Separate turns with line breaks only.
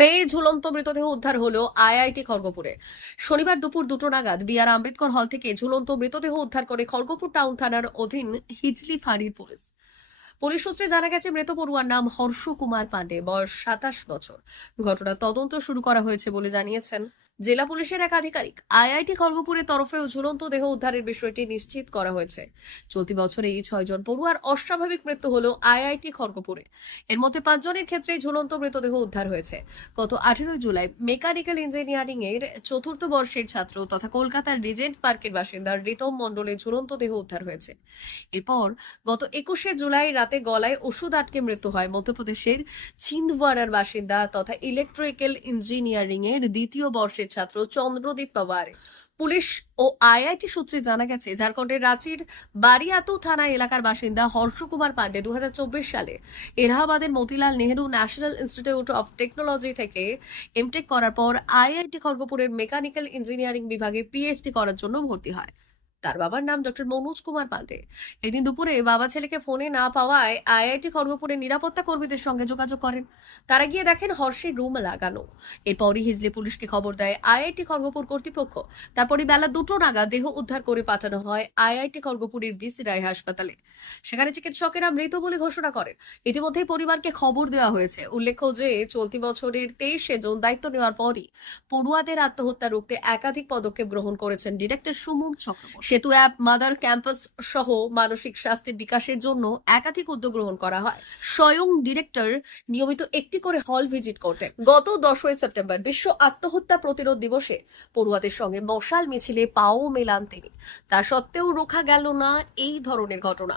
ফের ঝুলন্ত মৃতদেহ উদ্ধার হলো আইআইটি খড়গপুরে। শনিবার দুপুর দুটো নাগাদ বিআর আম্বেদকর হল থেকে ঝুলন্ত মৃতদেহ উদ্ধার করে খড়গপুর টাউন থানার অধীন হিজলি ফাঁড়ির পুলিশ। পুলিশ সূত্রে জানা গেছে, মৃত পড়ুয়ার নাম হর্ষ কুমার পাণ্ডে, বয়স সাতাশ বছর। ঘটনা তদন্ত শুরু করা হয়েছে বলে জানিয়েছেন জেলা পুলিশের এক আধিকারিক আইআইটি খড়গপুরের তরফেও ঝুলন্ত দেহ উদ্ধারের বিষয়টি নিশ্চিত করা হয়েছে। চলতি বছরে এই ছয়জন পড়ুয়ার অস্বাভাবিক মৃত্যু হল আইআইটি খড়গপুরে। এর মধ্যে পাঁচজনের ক্ষেত্রে ঝুলন্ত মৃতদেহ উদ্ধার হয়েছে। গত আঠেরোই জুলাই মেকানিক্যাল ইঞ্জিনিয়ারিং এর চতুর্থ বর্ষের ছাত্র তথা কলকাতার রিজেন্ট পার্কের বাসিন্দা রিতম মণ্ডলের ঝুলন্ত দেহ উদ্ধার হয়েছে। এরপর গত একুশে জুলাই রাতে গলায় ওষুধ আটকে মৃত্যু হয় মধ্যপ্রদেশের ছিন্দওয়াড়ার বাসিন্দা তথা ইলেকট্রিক্যাল ইঞ্জিনিয়ারিং এর দ্বিতীয় বর্ষের ছাত্র চন্দ্রদীপ পাওয়ার। পুলিশ ও আইআইটি সূত্রে জানা গেছে, ঝাড়খণ্ডের রাঁচির বারিয়াতু থানা এলাকার বাসিন্দা হর্ষকুমার পাণ্ডে দু সালে এলাহাবাদের Motilal Nehru National Institute of Technology থেকে এমটেক করার পর আইআইটি খড়গপুরের মেকানিক্যাল ইঞ্জিনিয়ারিং বিভাগে পিএইচডি করার জন্য ভর্তি হয়। তার বাবার নাম ডক্টর মনোজ কুমার পাণ্ডে এদিন দুপুরে বাবা ছেলেকে ফোনে না পাওয়ায় আইআইটি খড়গপুরের নিরাপত্তা কর্মীদের সঙ্গে যোগাযোগ করেন। তারা গিয়ে দেখেন হর্ষের রুম লাগানো। এরপরই হিজলি পুলিশকে খবর দেয় আইআইটি খড়গপুর কর্তৃপক্ষ। তারপরে বেলা দুটো নাগাদ দেহ উদ্ধার করে পাঠানো হয় আইআইটি খড়গপুরের বিসি রায় হাসপাতালে। সেখানে চিকিৎসকেরা মৃত বলে ঘোষণা করেন। ইতিমধ্যেই পরিবারকে খবর দেওয়া হয়েছে। উল্লেখ্য যে চলতি বছরের তেইশে জুন দায়িত্ব নেওয়ার পরই পড়ুয়াদের আত্মহত্যা রুখতে একাধিক পদক্ষেপ গ্রহণ করেছেন ডিরেক্টর সুমন চক্রবর্তী। সেতু অ্যাপ, মাদার ক্যাম্পাস সহ মানসিক স্বাস্থ্যের বিকাশের জন্য একাধিক উদ্যোগ গ্রহণ করা হয়। স্বয়ং ডিরেক্টর নিয়মিত একটি করে হল ভিজিট করতেন। গত দশই সেপ্টেম্বর বিশ্ব আত্মহত্যা প্রতিরোধ দিবসে পড়ুয়াদের সঙ্গে মশাল মিছিলে পাও মেলান তিনি। তা সত্ত্বেও রোখা গেল না এই ধরনের ঘটনা।